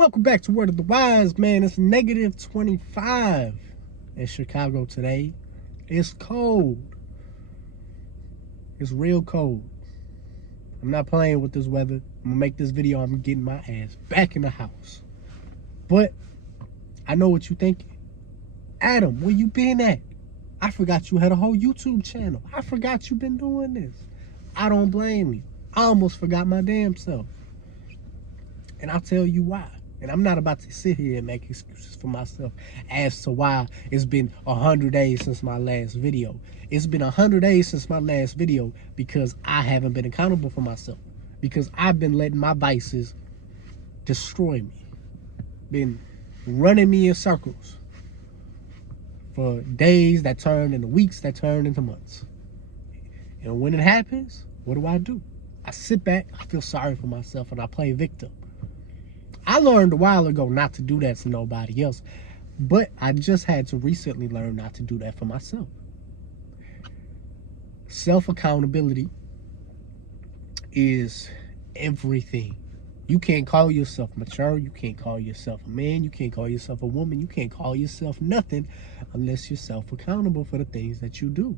Welcome back to Word of the Wise, man. It's negative 25 in Chicago today. It's cold. It's real cold. I'm not playing with this weather. I'm going to make this video. I'm getting my ass back in the house. But I know what you're thinking. Adam, where you been at? I forgot you had a whole YouTube channel. I forgot you been doing this. I don't blame you. I almost forgot my damn self. And I'll tell you why. And I'm not about to sit here and make excuses for myself as to why it's been 100 days since my last video. It's been 100 days since my last video because I haven't been accountable for myself. Because I've been letting my vices destroy me. Been running me in circles for days that turn into weeks that turn into months. And when it happens, what do? I sit back, I feel sorry for myself, and I play victim. I learned a while ago not to do that to nobody else, but I just had to recently learn not to do that for myself. Self-accountability is everything. You can't call yourself mature. You can't call yourself a man. You can't call yourself a woman. You can't call yourself nothing unless you're self-accountable for the things that you do.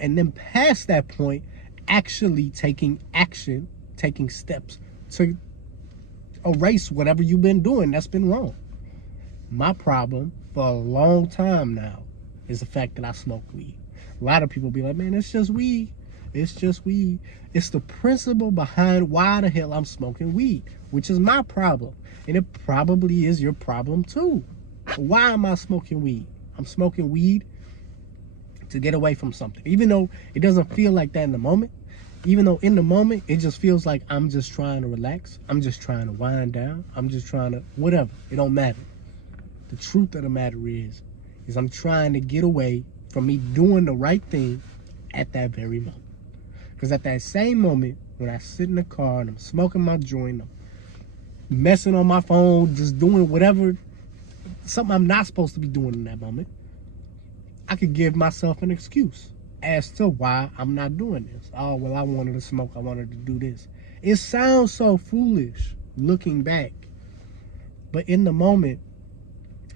And then past that point, actually taking action, taking steps to erase whatever you've been doing that's been wrong. My problem for a long time now is the fact that I smoke weed. A lot of people be like, man, it's just weed. It's just weed. It's the principle behind why the hell I'm smoking weed, which is my problem. And it probably is your problem too. Why am I smoking weed? I'm smoking weed to get away from something. Even though it doesn't feel like that in the moment. Even though in the moment, it just feels like I'm just trying to relax. I'm just trying to wind down. I'm just trying to, whatever. It don't matter. The truth of the matter is I'm trying to get away from me doing the right thing at that very moment. Because at that same moment, when I sit in the car and I'm smoking my joint, I'm messing on my phone, just doing whatever, something I'm not supposed to be doing in that moment, I could give myself an excuse as to why I'm not doing this. Oh, well, I wanted to smoke. I wanted to do this. It sounds so foolish looking back. But in the moment,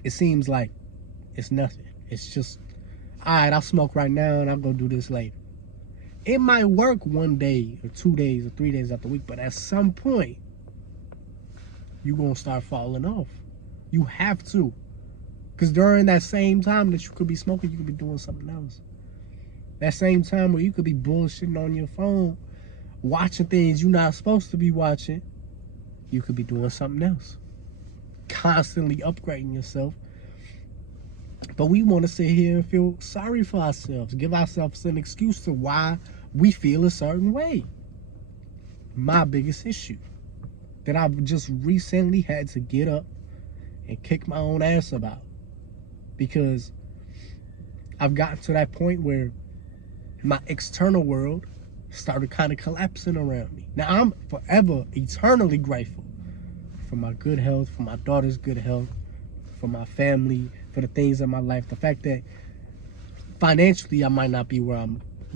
it seems like it's nothing. It's just, all right, I'll smoke right now and I'll go do this later. It might work 1 day or 2 days or 3 days out the week, but at some point, you're going to start falling off. You have to. Because during that same time that you could be smoking, you could be doing something else. That same time where you could be bullshitting on your phone, watching things you're not supposed to be watching, you could be doing something else. Constantly upgrading yourself. But we want to sit here and feel sorry for ourselves. Give ourselves an excuse to why we feel a certain way. My biggest issue that I've just recently had to get up and kick my own ass about. Because I've gotten to that point where my external world started kind of collapsing around me. Now, I'm forever, eternally grateful for my good health, for my daughter's good health, for my family, for the things in my life. The fact that financially I might not be where I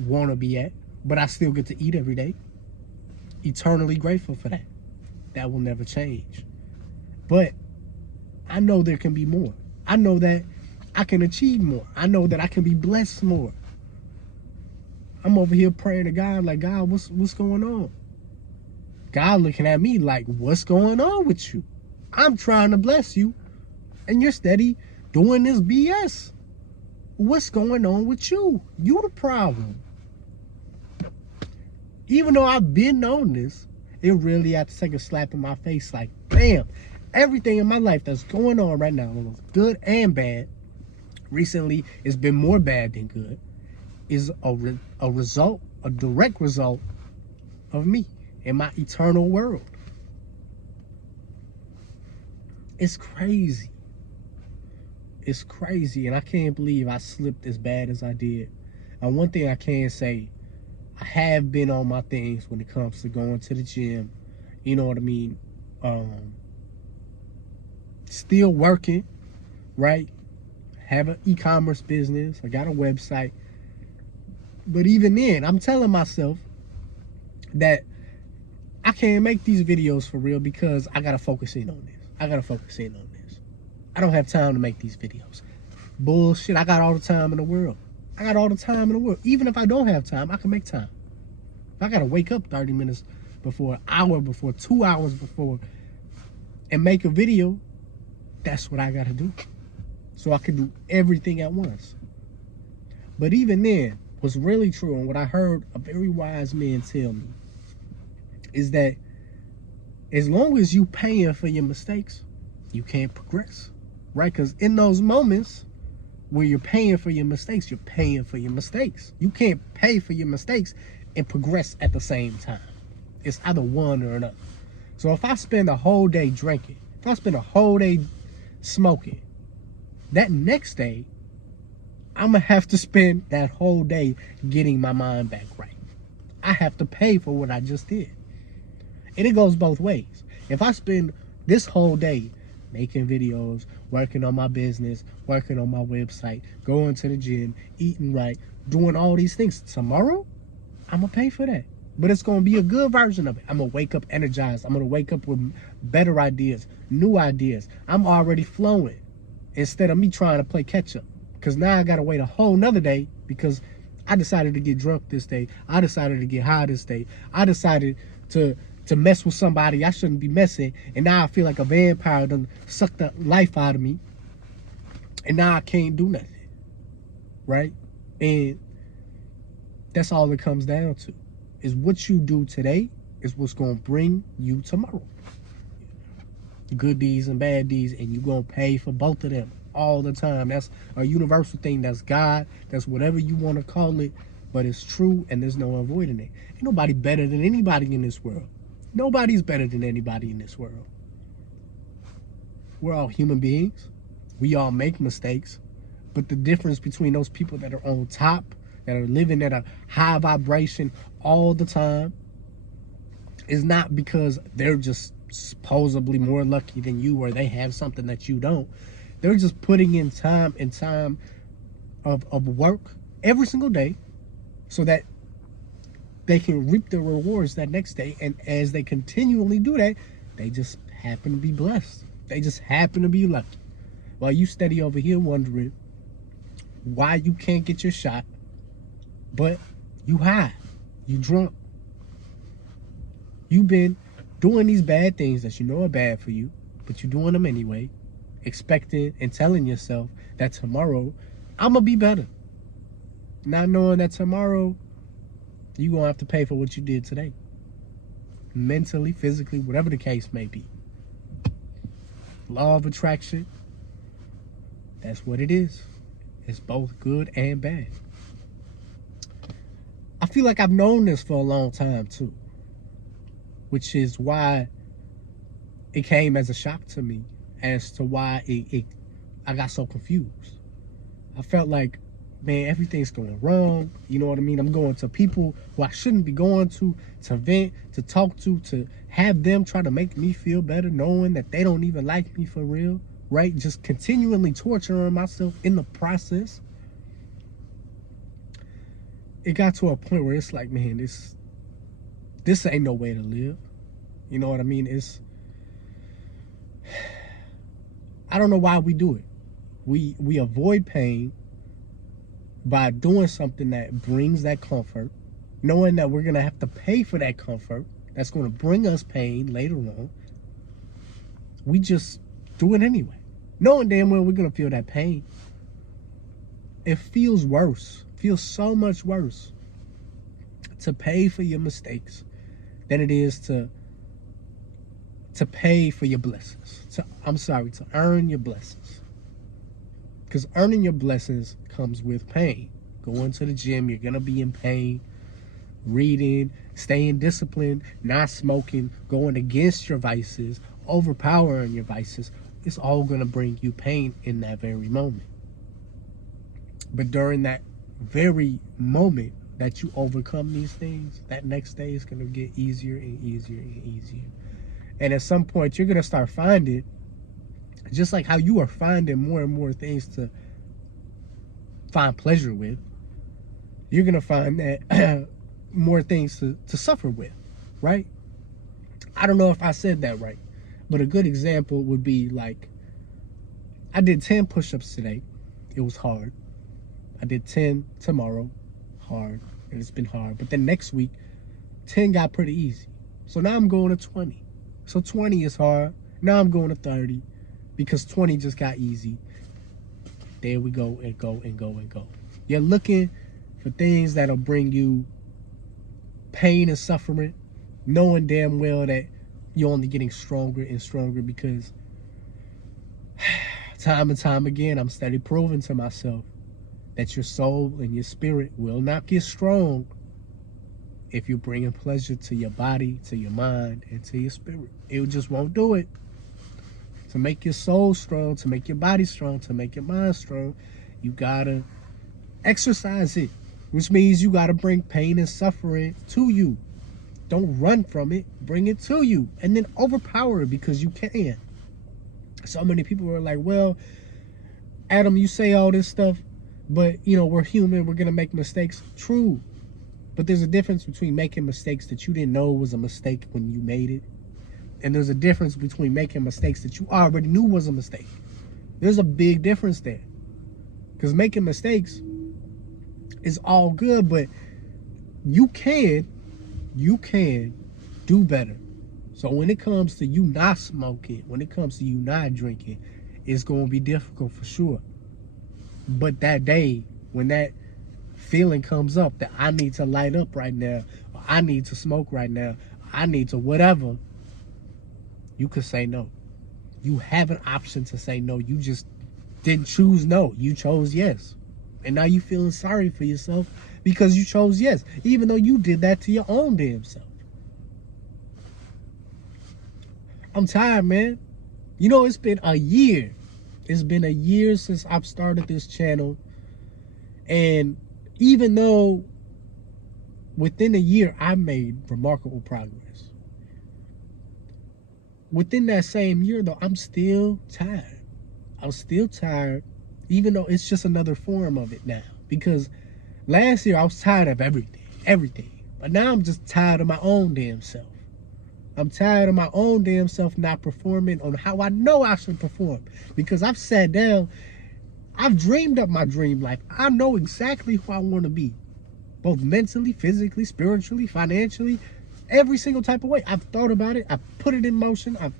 want to be at, but I still get to eat every day. Eternally grateful for that. That will never change. But I know there can be more. I know that I can achieve more. I know that I can be blessed more. I'm over here praying to God like, God, what's going on? God looking at me like, what's going on with you? I'm trying to bless you, and you're steady doing this BS. What's going on with you? You the problem. Even though I've been on this, it really had to take a slap in my face like, damn, everything in my life that's going on right now, good and bad, recently it's been more bad than good, is a result, a direct result of me in my eternal world. It's crazy. It's crazy, and I can't believe I slipped as bad as I did. And one thing I can say, I have been on my things when it comes to going to the gym. You know what I mean? Still working, right? Have an e-commerce business. I got a website. But even then, I'm telling myself that I can't make these videos for real because I gotta focus in on this. I gotta focus in on this. I don't have time to make these videos. Bullshit, I got all the time in the world. I got all the time in the world. Even if I don't have time, I can make time. If I gotta wake up 30 minutes before, an hour before, 2 hours before, and make a video, that's what I gotta do. So I can do everything at once. But even then, what's really true, and what I heard a very wise man tell me, is that as long as you paying for your mistakes, you can't progress, right? Because in those moments where you're paying for your mistakes, you're paying for your mistakes. You can't pay for your mistakes and progress at the same time. It's either one or another. So if I spend a whole day drinking, if I spend a whole day smoking, that next day, I'm going to have to spend that whole day getting my mind back right. I have to pay for what I just did. And it goes both ways. If I spend this whole day making videos, working on my business, working on my website, going to the gym, eating right, doing all these things, tomorrow, I'm going to pay for that. But it's going to be a good version of it. I'm going to wake up energized. I'm going to wake up with better ideas, new ideas. I'm already flowing instead of me trying to play catch up. Because now I got to wait a whole nother day because I decided to get drunk this day. I decided to get high this day. I decided to mess with somebody I shouldn't be messing. And now I feel like a vampire done sucked the life out of me. And now I can't do nothing. Right? And that's all it comes down to. Is what you do today is what's going to bring you tomorrow. Good deeds and bad deeds, and you're going to pay for both of them all the time. That's a universal thing. That's God. That's whatever you want to call it, but it's true, and there's no avoiding it. Ain't nobody better than anybody in this world. Nobody's better than anybody in this world. We're all human beings. We all make mistakes, but the difference between those people that are on top, that are living at a high vibration all the time, is not because they're just supposedly more lucky than you or they have something that you don't. They're just putting in time and time of work every single day so that they can reap the rewards that next day. And as they continually do that, they just happen to be blessed. They just happen to be lucky. While you steady over here wondering why you can't get your shot, but you high, you drunk. You've been doing these bad things that you know are bad for you, but you're doing them anyway, expecting and telling yourself that tomorrow, I'm going to be better. Not knowing that tomorrow, you're going to have to pay for what you did today. Mentally, physically, whatever the case may be. Law of attraction, that's what it is. It's both good and bad. I feel like I've known this for a long time too, which is why it came as a shock to me as to why I got so confused. I felt like, man, everything's going wrong. You know what I mean? I'm going to people who I shouldn't be going to vent, to talk to have them try to make me feel better, knowing that they don't even like me for real, right? Just continually torturing myself in the process. It got to a point where it's like, man, this ain't no way to live. You know what I mean? I don't know why we do it. We avoid pain by doing something that brings that comfort, knowing that we're going to have to pay for that comfort that's going to bring us pain later on. We just do it anyway, knowing damn well we're going to feel that pain. It feels worse, feels so much worse to pay for your mistakes than it is to pay for your blessings. To earn your blessings. Because earning your blessings comes with pain. Going to the gym, you're going to be in pain. Reading, staying disciplined, not smoking, going against your vices, overpowering your vices, it's all going to bring you pain in that very moment. But during that very moment that you overcome these things, that next day is going to get easier and easier and easier. And at some point, you're going to start finding, just like how you are finding more and more things to find pleasure with, you're going to find that more things to suffer with, right? I don't know if I said that right, but a good example would be like, I did 10 push-ups today. It was hard. I did 10 tomorrow. Hard. And it's been hard. But then next week, 10 got pretty easy. So now I'm going to 20. So 20 is hard. Now I'm going to 30 because 20 just got easy. There we go and go and go and go. You're looking for things that'll bring you pain and suffering, knowing damn well that you're only getting stronger and stronger, because time and time again, I'm steady proving to myself that your soul and your spirit will not get strong if you're bringing pleasure to your body, to your mind, and to your spirit. It just won't do it. To make your soul strong, to make your body strong, to make your mind strong, you gotta exercise it, which means you gotta bring pain and suffering to you. Don't run from it, bring it to you, and then overpower it, because you can. So many people are like, well, Adam, you say all this stuff, but we're human, we're gonna make mistakes. True, but there's a difference between making mistakes that you didn't know was a mistake when you made it, and there's a difference between making mistakes that you already knew was a mistake. There's a big difference there, because making mistakes is all good, but you can do better. So when it comes to you not smoking, when it comes to you not drinking, it's going to be difficult for sure. But that day, when that feeling comes up that I need to light up right now, or I need to smoke right now, I need to whatever, you could say no. You have an option to say no. You just didn't choose no. You chose yes. And now you feeling sorry for yourself because you chose yes, even though you did that to your own damn self. I'm tired, man. It's been a year. It's been a year since I've started this channel. And even though within a year I made remarkable progress, within that same year, though, I'm still tired. I'm still tired, even though it's just another form of it now. Because last year I was tired of everything. But now I'm just tired of my own damn self. I'm tired of my own damn self not performing on how I know I should perform. Because I've sat down, I've dreamed up my dream life. I know exactly who I want to be. Both mentally, physically, spiritually, financially, every single type of way. I've thought about it. I've put it in motion. I've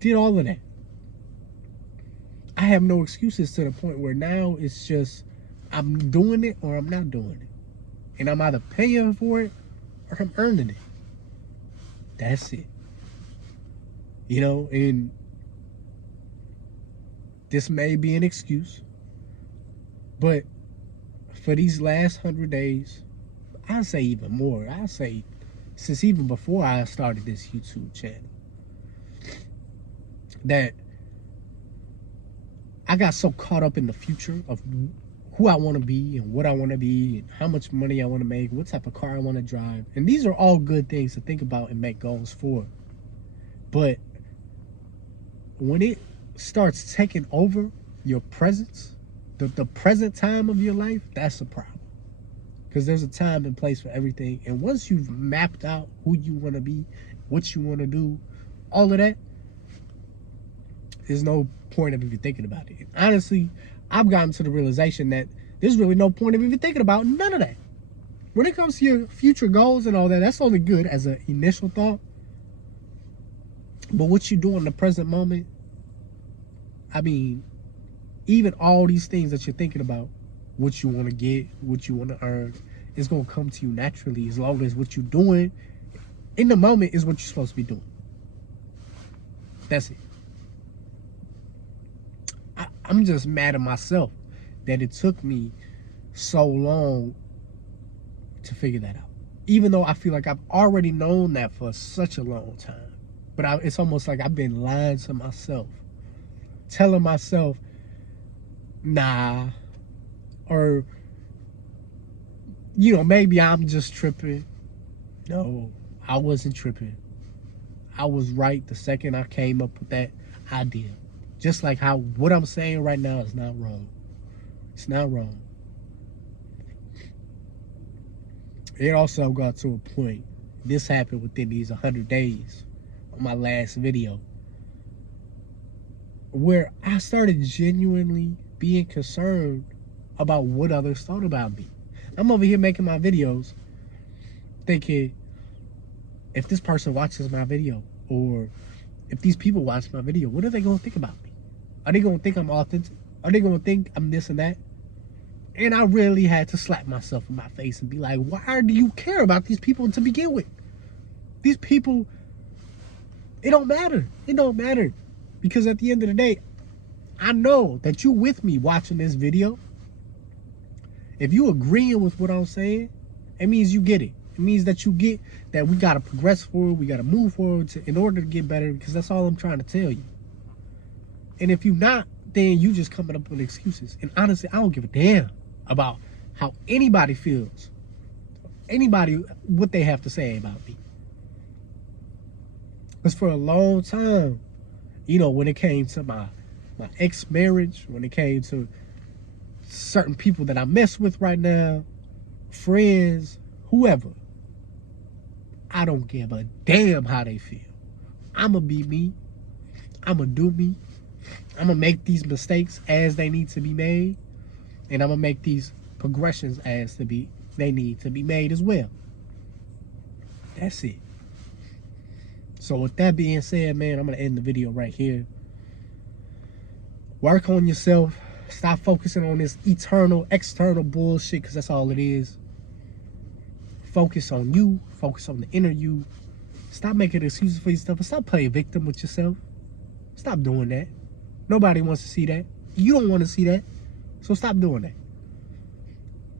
did all of that. I have no excuses, to the point where now it's just I'm doing it or I'm not doing it. And I'm either paying for it or I'm earning it. That's it. And this may be an excuse, but for these last 100 days, I'll say even more. I'll say since even before I started this YouTube channel, that I got so caught up in the future of who I want to be and what I want to be and how much money I want to make, what type of car I want to drive. And these are all good things to think about and make goals for. But when it starts taking over your presence, the present time of your life, that's a problem. Because there's a time and place for everything. And once you've mapped out who you want to be, what you want to do, all of that, there's no point of even thinking about it. And honestly, I've gotten to the realization that there's really no point of even thinking about none of that. When it comes to your future goals and all that, that's only good as an initial thought. But what you do in the present moment, I mean, even all these things that you're thinking about, what you want to get, what you want to earn, is going to come to you naturally, as long as what you're doing in the moment is what you're supposed to be doing. That's it. I'm just mad at myself that it took me so long to figure that out. Even though I feel like I've already known that for such a long time. But it's almost like I've been lying to myself. Telling myself, nah. Or, maybe I'm just tripping. No, I wasn't tripping. I was right the second I came up with that idea. Just like how what I'm saying right now is not wrong. It's not wrong. It also got to a point This happened within these 100 days on my last video, where I started genuinely being concerned about what others thought about me. I'm over here making my videos thinking, if this person watches my video, or if these people watch my video, what are they going to think about me? Are they going to think I'm authentic? Are they going to think I'm this and that? And I really had to slap myself in my face and be like, why do you care about these people to begin with? These people, it don't matter. It don't matter. Because at the end of the day, I know that you with me watching this video. If you agreeing with what I'm saying, it means you get it. It means that you get that we got to progress forward. We got to move forward in order to get better, because that's all I'm trying to tell you. And if you're not, then you just coming up with excuses. And honestly, I don't give a damn about how anybody feels. Anybody, what they have to say about me. Because for a long time, you know, when it came to my ex-marriage, when it came to certain people that I mess with right now, friends, whoever, I don't give a damn how they feel. I'ma be me. I'ma do me. I'ma make these mistakes as they need to be made, and I'ma make these progressions as they need to be made as well. That's it. So with that being said, man, I'm gonna end the video right here. Work on yourself. Stop focusing on this eternal, external bullshit, because that's all it is. Focus on you. Focus on the inner you. Stop making excuses for yourself, and stop playing victim with yourself. Stop doing that. Nobody wants to see that. You don't want to see that. So stop doing that.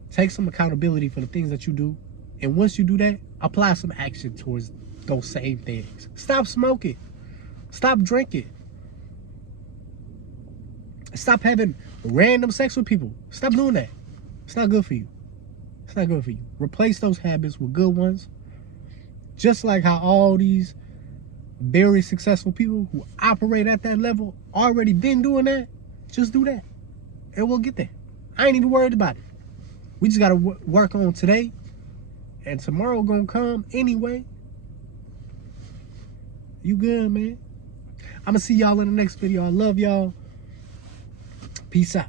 Take some accountability for the things that you do. And once you do that, apply some action towards those same things. Stop smoking. Stop drinking. Stop having random sex with people. Stop doing that. It's not good for you. It's not good for you. Replace those habits with good ones. Just like how all these very successful people who operate at that level already been doing that. Just do that. And we'll get there. I ain't even worried about it. We just got to work on today. And tomorrow gonna come anyway. You good, man? I'm gonna see y'all in the next video. I love y'all. Peace out.